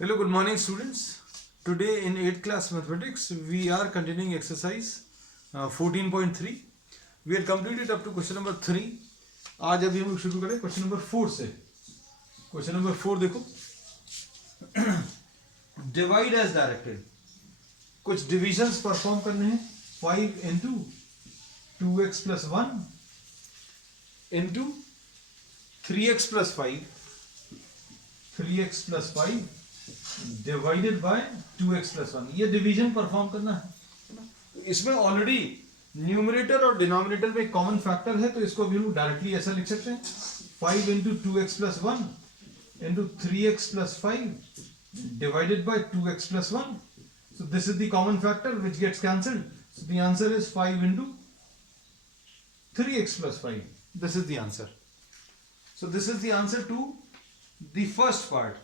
Hello, good morning, students. Today in 8th class mathematics, we are continuing exercise 14.3. We are completed up to question number 3. आज अभी हम लोग शुरू करें question number 4 से. Question number 4 देखो. Divide as directed. कुछ डिविजन्स परफॉर्म करने हैं. 5 into 2x plus 1 into 3x plus 5 3x plus 5 divided by 2x plus 1. ये डिवीजन परफॉर्म करना है. इसमें ऑलरेडी न्यूमरेटर और डिनोमिनेटर में कॉमन फैक्टर है, तो इसको भी हम डायरेक्टली ऐसा लिख सकते हैं. 5 into 2x plus 1 into 3x plus 5 divided by 2x plus 1. So this is the common factor which gets cancelled. So the answer is 5 into 3x plus 5. This is the answer. So this is the answer to the first part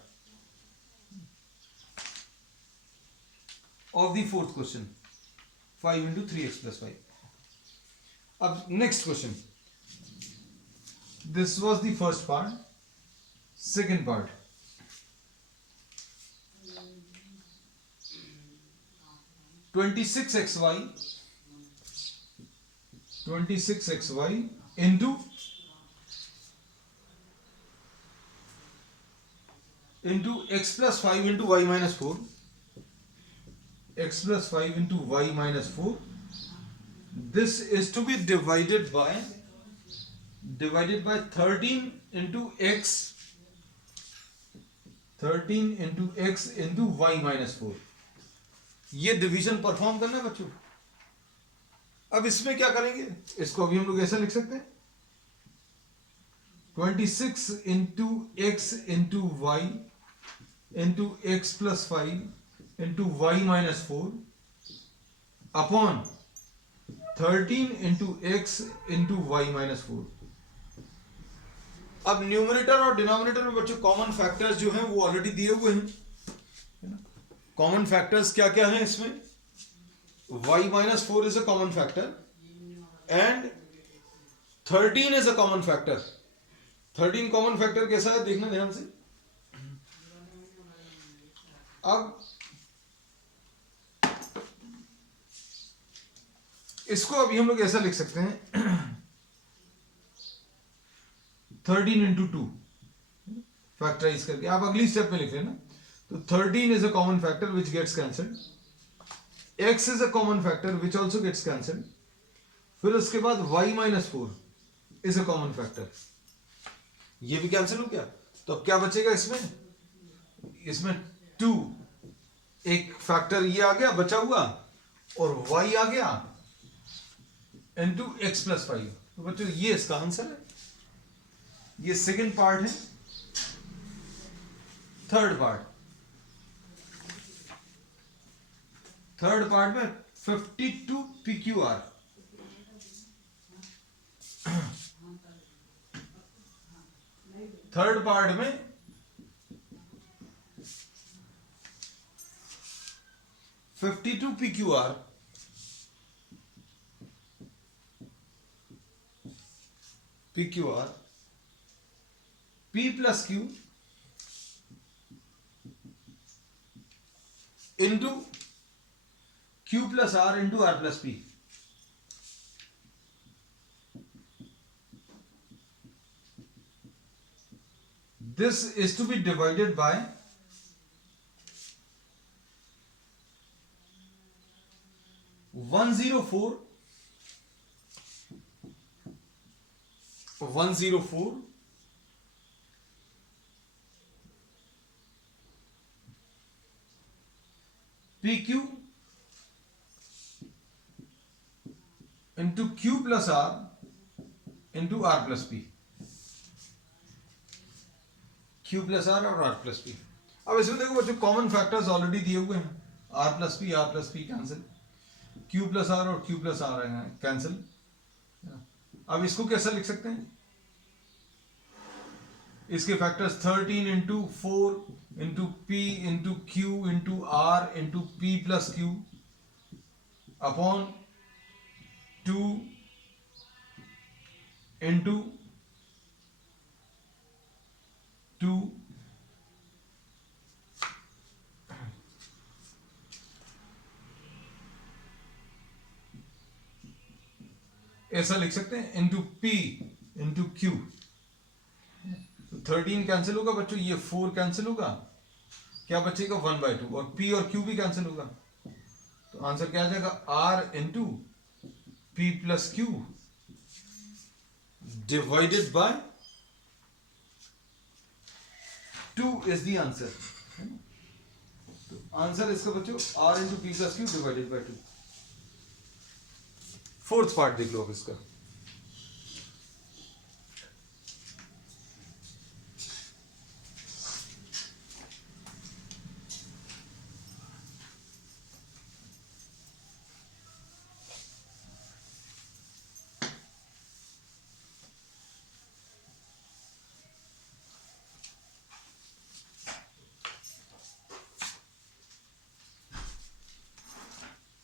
of the fourth question. 5 into 3x plus 5. अब next question. This was the first part. Second part. (26xy) into x plus 5 into y minus 4. X plus 5 into y minus 4. This is to be divided by 13 into x. 13 into x into y minus 4. ये division perform करना है बच्चों. अब इसमें क्या करेंगे, इसको अभी हम लोग ऐसा लिख सकते हैं. 26 into X into Y into X plus 5 into Y minus 4 upon 13 into X into Y minus 4. अब न्यूमरेटर और डिनोमिनेटर में बच्चों कॉमन फैक्टर्स जो हैं वो ऑलरेडी दिए हुए हैं. कॉमन फैक्टर्स क्या क्या हैं इसमें. y minus 4 is a common factor and 13 is a common factor. 13 common factor कैसा है देखना ध्यान से. अब इसको अभी हम लोग ऐसा लिख सकते हैं 13 इंटू 2 फैक्टराइज करके. आप अगली स्टेप में लिख लेना. तो 13 is a common factor which gets cancelled. x is a common factor which also gets cancelled. फिर उसके बाद y minus 4 is a common factor. ये भी कैंसिल हो गया. तो अब क्या बचेगा इसमें 2 एक फैक्टर ये आ गया बचा हुआ और y आ गया इंटू एक्स प्लस 5. तो बच्चों ये इसका आंसर है. ये सेकेंड पार्ट है. थर्ड पार्ट में 52 PQR. थर्ड पार्ट में 52 PQR P plus Q into Q plus R into R plus P. This is to be divided by 104 PQ into Q plus R into R plus P. Q plus R और R plus P. अब इसमें देखो बच्चों common factors already दिए हुए हैं. R plus P cancel. Q plus R और Q plus R cancel. अब इसको कैसा लिख सकते हैं. इसके factors 13 into 4 into P into Q into R into P plus Q upon 2 into 2 ऐसा लिख सकते हैं into P into Q. 13 cancel होगा बच्चों, ये 4 कैंसिल होगा, क्या बचेगा 1/2, और p और q भी कैंसिल होगा, तो आंसर क्या आ जाएगा r into P plus Q divided by 2 is the answer. तो आंसर इसका बच्चों r into P plus Q divided by 2। Fourth part देख लो अब इसका।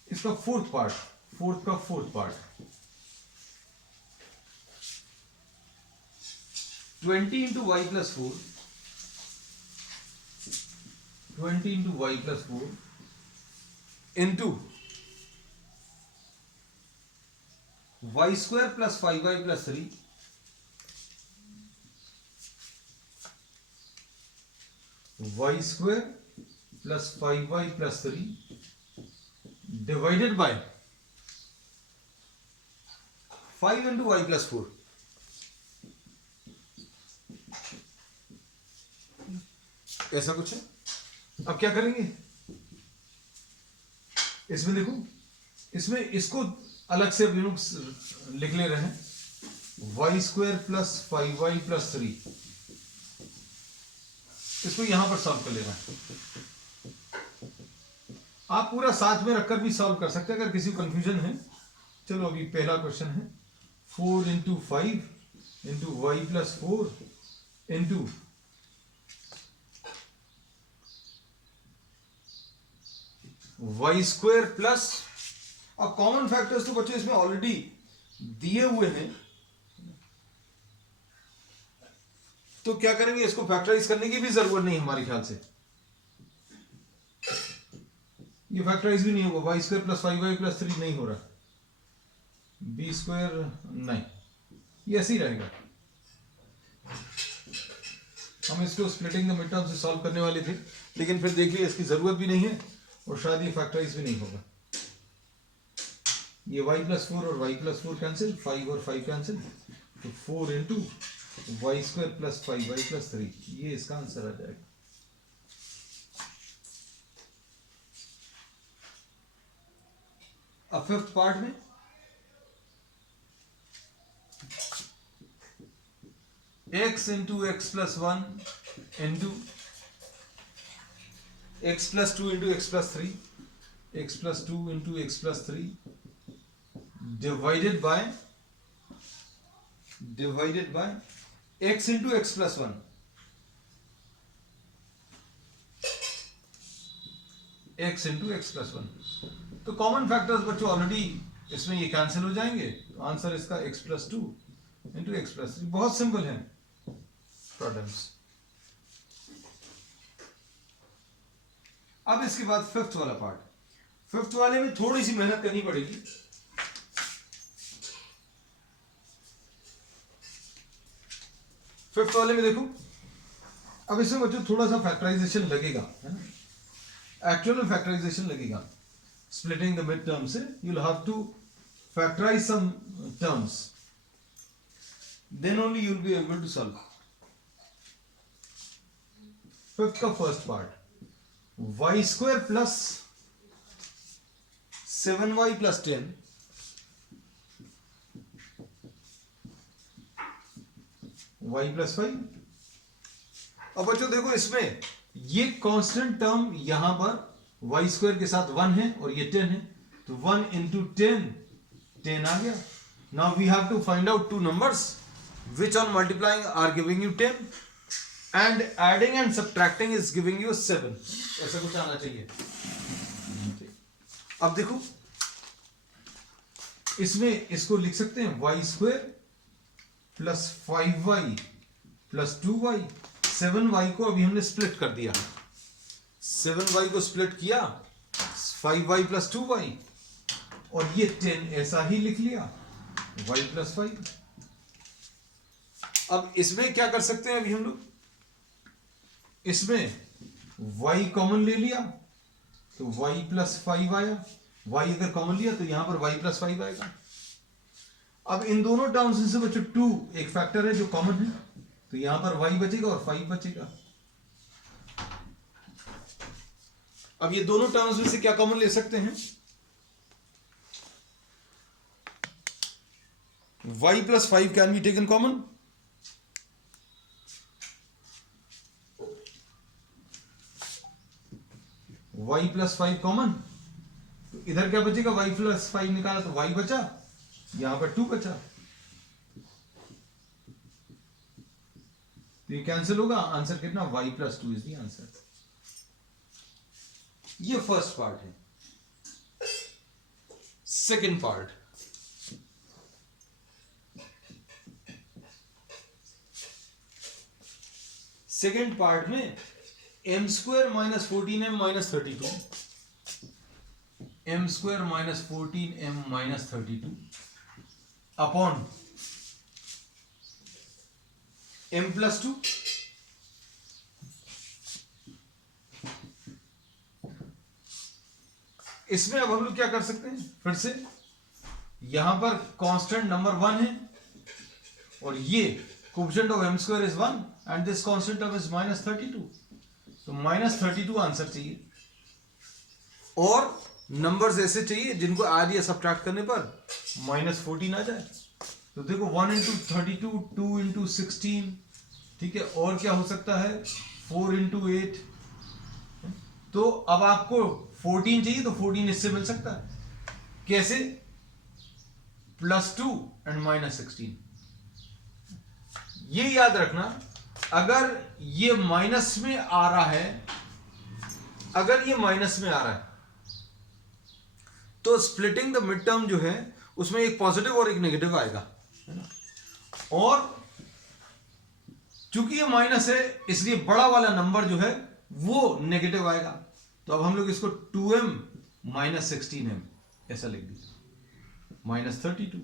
इसका fourth part 20 into Y plus 4 into Y square plus 5y plus 3 Y square plus 5y plus 3 divided by 5 into Y plus 4। ऐसा कुछ है। अब क्या करेंगे, इसमें देखो, इसमें इसको अलग से हम लोग लिख ले रहे हैं, Y square plus 5y plus 3, इसको यहां पर सॉल्व कर लेना है। आप पूरा साथ में रखकर भी सॉल्व कर सकते हैं अगर किसी को कंफ्यूजन है। चलो अभी पहला क्वेश्चन है 4 into 5 into Y plus 4 into Y square plus, और कॉमन फैक्टर्स तो बच्चों इसमें ऑलरेडी दिए हुए हैं, तो क्या करेंगे, इसको फैक्टराइज करने की भी जरूरत नहीं हमारे ख्याल से। ये फैक्टराइज भी नहीं होगा, Y square plus 5y plus 3 नहीं हो रहा, बी स्क्वायर नहीं, ये ऐसे ही रहेगा। हम इसको स्प्लिटिंग द मिड टर्म से सॉल्व करने वाले थे, लेकिन फिर देख लिया इसकी जरूरत भी नहीं है और शायद ये फैक्टराइज भी नहीं होगा। ये y प्लस 4 और y प्लस 4 कैंसिल, 5 और 5 कैंसिल, तो 4 into Y square plus 5y plus 3, ये इसका आंसर आ जाएगा। अब फिफ्थ पार्ट में x into X plus 1 into x plus 2 into X plus 3, x plus 2 into X plus 3 divided by x into X plus 1, x into X plus 1। तो common factors बच्चों already इसमें ये cancel हो जाएंगे, तो answer इसका x plus 2 into X plus 3। बहुत simple है प्रॉब्लम्स। अब इसके बाद फिफ्थ वाला पार्ट, फिफ्थ वाले में थोड़ी सी मेहनत करनी पड़ेगी। फिफ्थ वाले में देखो, अब इसमें बच्चों थोड़ा सा फैक्टराइजेशन लगेगा, है ना, एक्चुअल में फैक्टराइजेशन लगेगा। स्प्लिटिंग द मिड टर्म से you will have to factorize some terms, then only you will be able to solve. Fifth का first part, y square plus 7y plus 10 y plus 5। अब बच्चों देखो, इसमें ये constant term यहां पर y square के साथ 1 है और ये 10 है, तो 1 इंटू 10 आ गया। Now we have to find out two numbers which on multiplying are giving you 10 and adding and subtracting is giving you 7। ऐसा कुछ आना चाहिए। अब देखो, इसमें इसको लिख सकते हैं y square plus 5y plus 2y। 7y को अभी हमने स्प्लिट कर दिया, 7y को स्प्लिट किया, 5y प्लस 2y, और ये 10 ऐसा ही लिख लिया। y plus 5। अब इसमें क्या कर सकते हैं अभी हम लोग, इसमें y कॉमन ले लिया तो y प्लस 5 आया, y अगर कॉमन लिया तो यहां पर y प्लस 5 आएगा। अब इन दोनों टर्म्स में से बच्चों 2 एक फैक्टर है जो कॉमन है, तो यहां पर y बचेगा और 5 बचेगा। अब ये दोनों टर्म्स में से क्या कॉमन ले सकते हैं, y plus 5 can be taken common, y plus 5 common, तो इधर क्या बचेगा, y प्लस 5 निकाला तो y बचा, यहां पर 2 बचा, तो ये कैंसिल होगा, आंसर कितना, y plus 2 is the answer. ये फर्स्ट पार्ट है। सेकेंड पार्ट, सेकेंड पार्ट में m square minus 14m minus 32, m square minus 14m minus 32 upon m plus 2, इसमें अब हम लोग क्या कर सकते हैं, फिर से यहां पर कांस्टेंट नंबर 1 है और ये coefficient of m square is 1 and this constant of is minus 32, तो माइनस 32 आंसर चाहिए। और नंबर्स ऐसे चाहिए जिनको ऐड या सब्ट्रैक्ट करने पर माइनस 14 आ जाए। तो देखो 1 इंटू 32, 2 इंटू 16, ठीक है, और क्या हो सकता है 4 इंटू 8। तो अब आपको 14 चाहिए तो 14 इससे मिल सकता है, कैसे, प्लस 2 एंड माइनस 16। ये याद रखना, अगर ये माइनस में आ रहा है, अगर ये माइनस में आ रहा है तो स्प्लिटिंग द मिड टर्म जो है उसमें एक पॉजिटिव और एक नेगेटिव आएगा, है ना। और चूंकि ये माइनस है इसलिए बड़ा वाला नंबर जो है वो नेगेटिव आएगा। तो अब हम लोग इसको 2m माइनस 16m ऐसा लिख दीजिए, माइनस 32।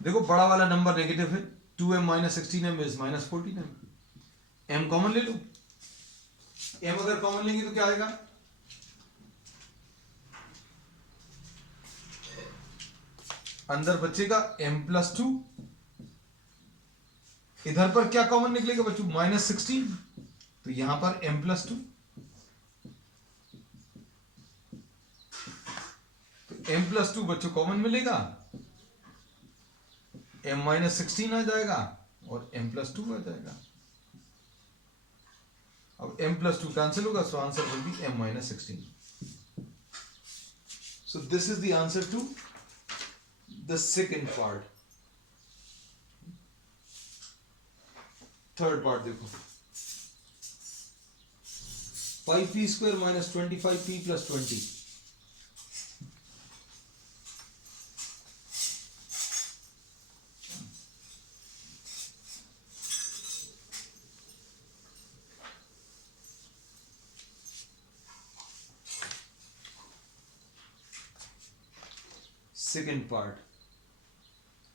देखो बड़ा वाला नंबर नेगेटिव है, 2m minus 16m is minus 14m। m common ले लो, m अगर कॉमन लेंगे तो क्या आएगा, अंदर बचेगा m प्लस 2, इधर पर क्या कॉमन निकलेगा बच्चों, माइनस 16, तो यहां पर m प्लस 2, तो m प्लस 2 बच्चों कॉमन मिलेगा, m माइनस 16 आ जाएगा और m प्लस 2 आ जाएगा। अब m प्लस 2 कैंसिल होगा, so answer will be m minus 16। So this is the answer to the second part. Third part देखो, 5p square minus 25p plus 20, second part,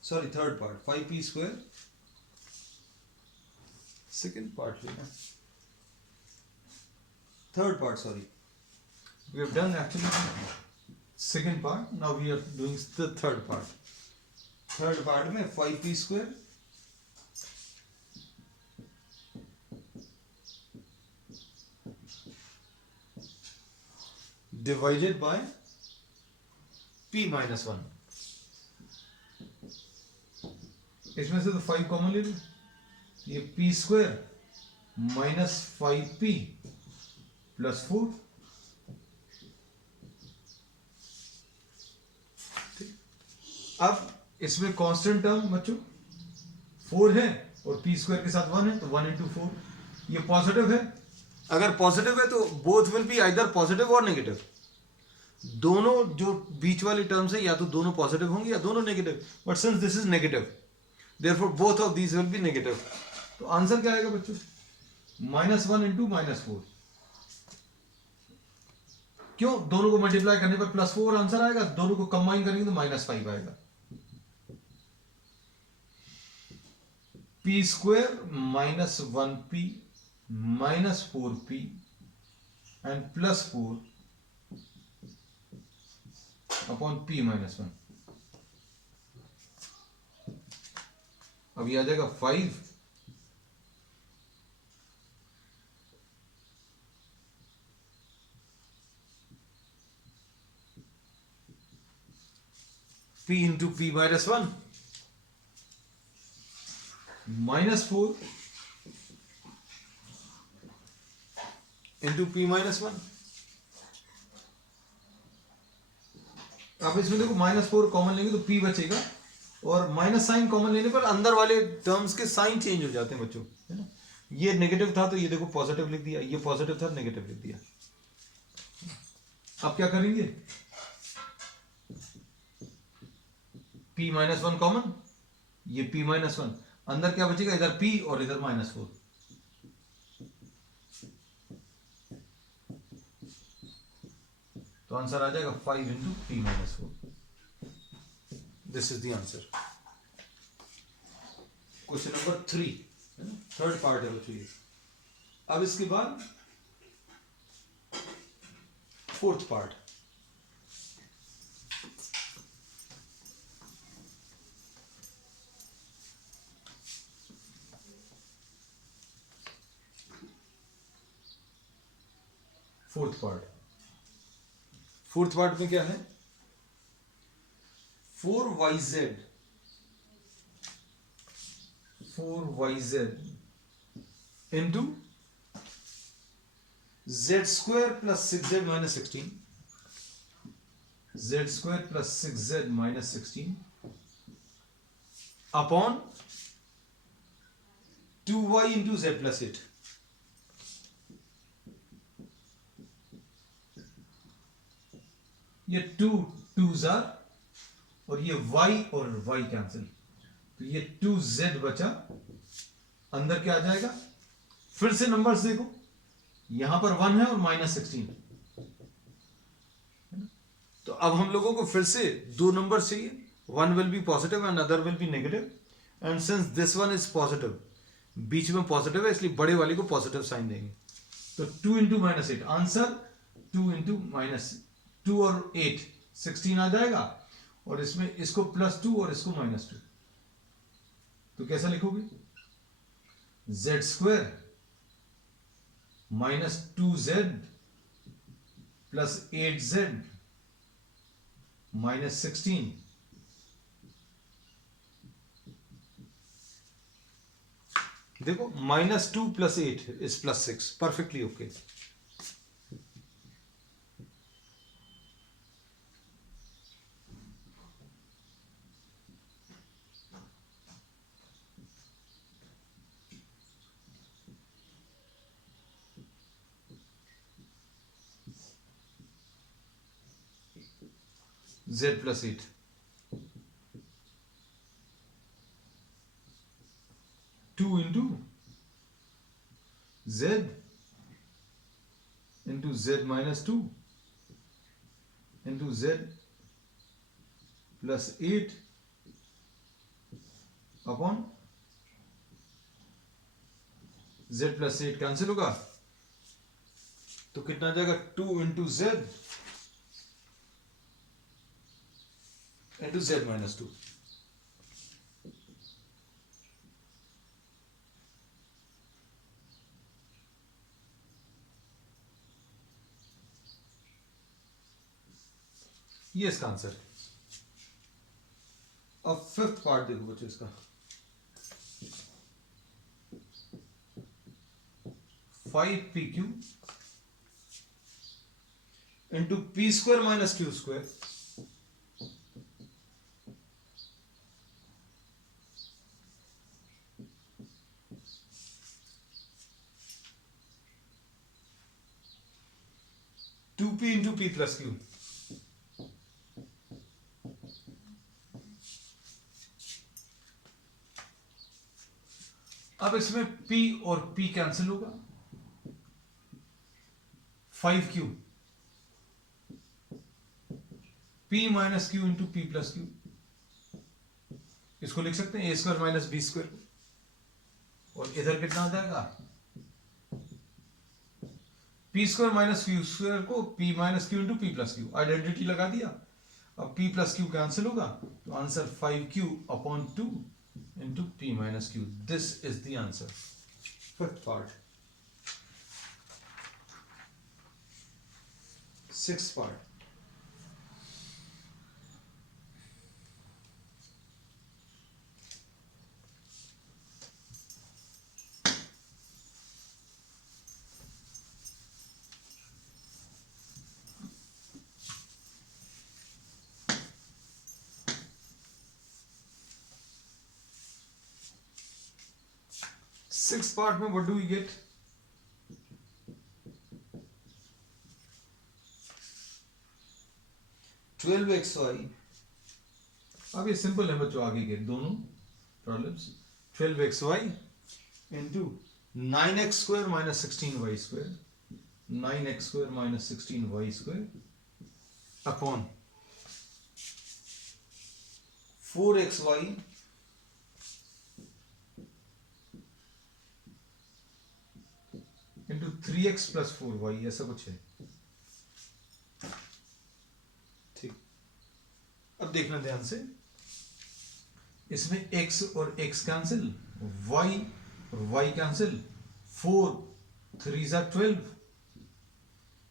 sorry third part, 5p square, second part लेना, third part, sorry we have done actually second part, now we are doing the third part। Third part में 5p square divided by p minus 1, इसमें से तो 5 common ले लो, ये p square minus 5p plus 4, अब इसमें constant term बच्चों 4 है और p स्क्वायर के साथ 1 है, तो 1 इंटू 4, ये पॉजिटिव है। अगर पॉजिटिव है तो both will be either positive और नेगेटिव, दोनों जो बीच वाली टर्म्स है या तो दोनों पॉजिटिव होंगे या दोनों negative, but since this is negative therefore both of these will be negative. तो आंसर क्या आएगा बच्चों, -1 इंटू -4, क्यों? दोनों को मल्टीप्लाई करने पर +4 आंसर आएगा, दोनों को कंबाइन करेंगे तो -5 आएगा। p² -1p -4p and +4 upon p -1। अब ये आ जाएगा 5 p into p -1 -4 into p -1। अब इसमें देखो -4 कॉमन लेंगे तो p बचेगा, और माइनस साइन कॉमन लेने पर अंदर वाले टर्म्स के साइन चेंज हो जाते हैं बच्चों, है ना। ये नेगेटिव था तो ये देखो पॉजिटिव लिख दिया, ये पॉजिटिव था नेगेटिव लिख दिया। अब क्या करेंगे? p -1 कॉमन, ये p -1, अंदर क्या बचेगा? इधर p और इधर -4। तो आंसर आ जाएगा 5 into p -4। This is the answer. Question number 3, है ना, थर्ड पार्ट है बच्चों ये। अब इसके बाद फोर्थ पार्ट। फोर्थ पार्ट में क्या है? 4yz into z² + 6z - 16, z² + 6z - 16 upon 2y into z + 8। ये 2 2s आर, और ये y और y कैंसिल, तो ये 2z बचा। अंदर क्या आ जाएगा? फिर से नंबर्स देखो, यहां पर 1 है और -16, तो अब हम लोगों को फिर से दो नंबर चाहिए। One will be positive and other will be negative, and since this one is positive, बीच में पॉजिटिव है इसलिए बड़े वाले को पॉजिटिव साइन देंगे। तो 2 इंटू -8 आंसर, 2 इंटू -2 और 8 16 आ जाएगा, और इसमें इसको +2 और इसको -2। तो कैसा लिखोगे? z² -2z + 8z - 16 देखो, -2 + 8 is +6, perfectly okay. z + 8 2 into z into z -2 into z + 8 upon z + 8 cancel होगा, तो कितना आ जाएगा? 2 इंटू z इंटू z -2। ये इसका आंसर है। अब फिफ्थ पार्ट देखो बच्चों इसका। 5pq into p² - q², two p into p + q। अब इसमें p और p कैंसिल होगा, 5q p minus q into P plus q, इसको लिख सकते हैं a square minus b square, और इधर कितना आ जाएगा p square minus q square को p minus q into P plus q, identity लगा दिया। अब p प्लस क्यू कैंसिल होगा तो answer 5q upon 2 into p minus q, this is the answer. Fifth part. Sixth part. Six part में what do we gate? Twelve X Y. अब ये simple है बच्चों, आगे के दोनों problems. 12xy into 9x square minus 16y square, 9x square minus 16y square upon 4xy into 3x plus 4y, ऐसा कुछ है। ठीक, अब देखना ध्यान से, इसमें x और x कैंसिल, y और y कैंसिल, 4 3 जा 12।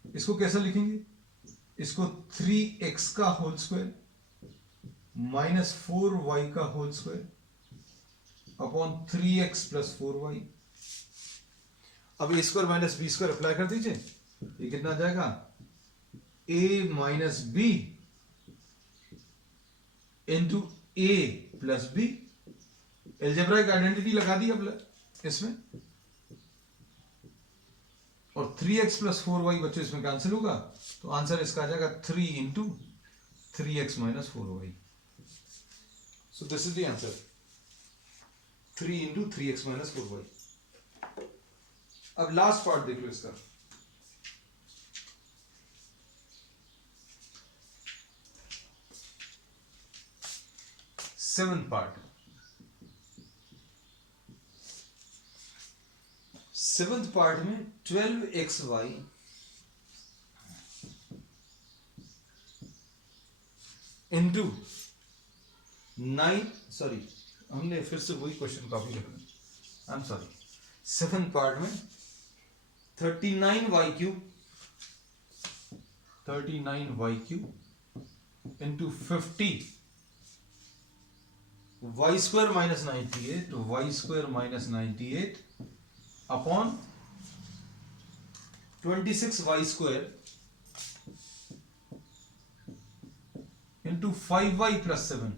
इसको कैसा लिखेंगे? इसको 3x का होल स्क्वायर माइनस 4y का whole square upon 3x plus 4y। अब a square minus b square apply कर दीजिए, ये कितना आ जाएगा? a minus b into a plus b. Algebraic identity लगा दी अब इसमें, और 3x प्लस 4y बच्चों इसमें कैंसिल होगा, तो आंसर इसका आ जाएगा 3 into 3x minus 4y। So this is the answer, 3 into 3x minus 4y। अब लास्ट पार्ट देख लो इसका। Seventh part. सेवंथ पार्ट में 12xy इंटू 9, सॉरी हमने फिर से वही क्वेश्चन कॉपी रखा, I am sorry. Seventh part में 39y cube, 39y cube into 50 y square minus 98, y square minus 98 upon 26y square into 5y plus 7।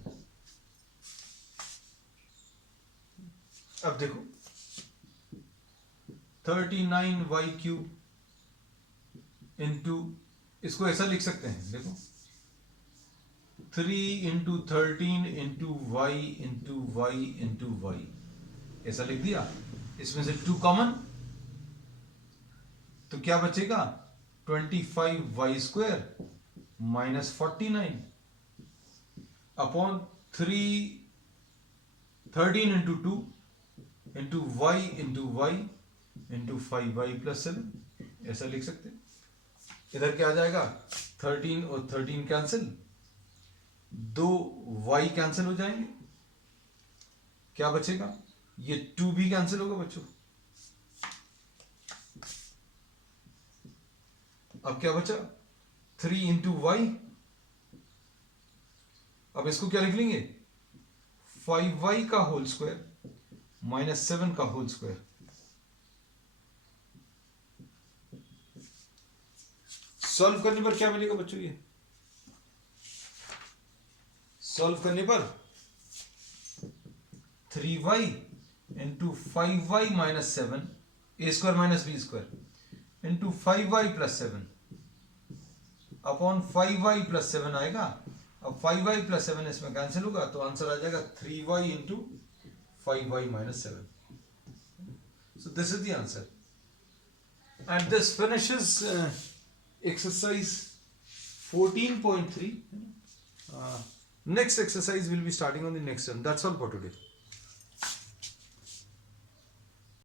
अब देखो 39y cube into, इसको ऐसा लिख सकते हैं, देखो 3 into 13 into Y into Y into Y, ऐसा लिख दिया। इसमें से 2 कॉमन, तो क्या बचेगा? 25y square minus 49 upon 13 into 2 into Y into 5y plus 7, ऐसा लिख सकते हैं। इधर क्या आ जाएगा? 13 और 13 कैंसिल, 2 y कैंसिल हो जाएंगे, क्या बचेगा? ये 2 भी कैंसिल होगा बच्चों। अब क्या बचा? 3 इंटू वाई, अब इसको क्या लिख लेंगे? 5y का होल स्क्वायर माइनस 7 का होल स्क्वायर। सॉल्व करने पर क्या मिलेगा बच्चों? ये सॉल्व करने पर 3y into 5y minus 7, a square minus b square into 5y plus 7 upon 5y plus 7 आएगा। अब 5y प्लस 7 इसमें कैंसिल होगा, तो आंसर आ जाएगा 3y into 5y minus 7। So this is the answer, and this finishes exercise 14.3। Next exercise will be starting on the next turn. That's all for today.